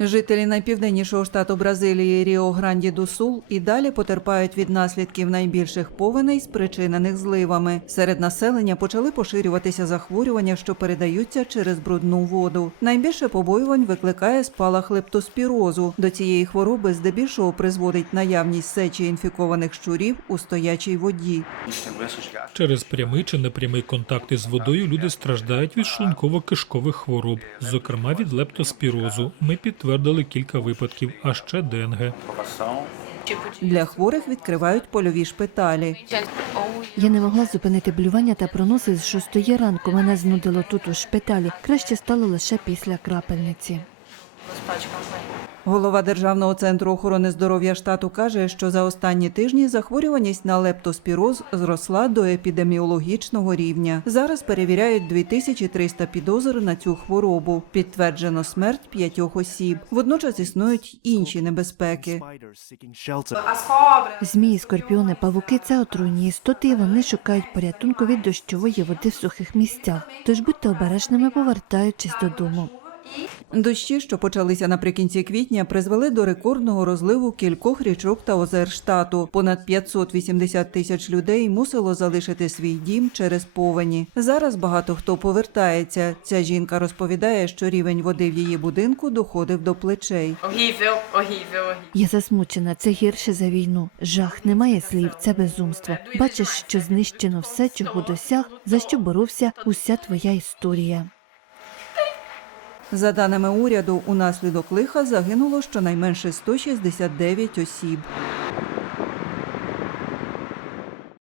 Жителі найпівденнішого штату Бразилії Ріо Гранді ду Сул і далі потерпають від наслідків найбільших повеней, спричинених зливами. Серед населення почали поширюватися захворювання, що передаються через брудну воду. Найбільше побоювань викликає спалах лептоспірозу. До цієї хвороби здебільшого призводить наявність сечі інфікованих щурів у стоячій воді. Через прямий чи непрямий контакт із водою люди страждають від шлунково-кишкових хвороб, зокрема від лептоспірозу. Ми підтвердили кілька випадків, а ще денге. Для хворих відкривають польові шпиталі. Я не могла зупинити блювання та проноси з шостої ранку. Мене знудило тут у шпиталі. Краще стало лише після крапельниці. Голова Державного центру охорони здоров'я штату каже, що за останні тижні захворюваність на лептоспіроз зросла до епідеміологічного рівня. Зараз перевіряють 2300 підозр на цю хворобу. Підтверджено смерть п'ятьох осіб. Водночас існують інші небезпеки. Змії, скорпіони, павуки це отруйні істоти, і вони шукають порятунку від дощової води в сухих місцях. Тож будьте обережними, повертаючись додому. Дощі, що почалися наприкінці квітня, призвели до рекордного розливу кількох річок та озер штату. Понад 580 тисяч людей мусило залишити свій дім через повені. Зараз багато хто повертається. Ця жінка розповідає, що рівень води в її будинку доходив до плечей. Я засмучена, це гірше за війну. Жах, немає слів, це безумство. Бачиш, що знищено все, чого досяг, за що боровся уся твоя історія. За даними уряду, унаслідок лиха загинуло щонайменше 169 осіб.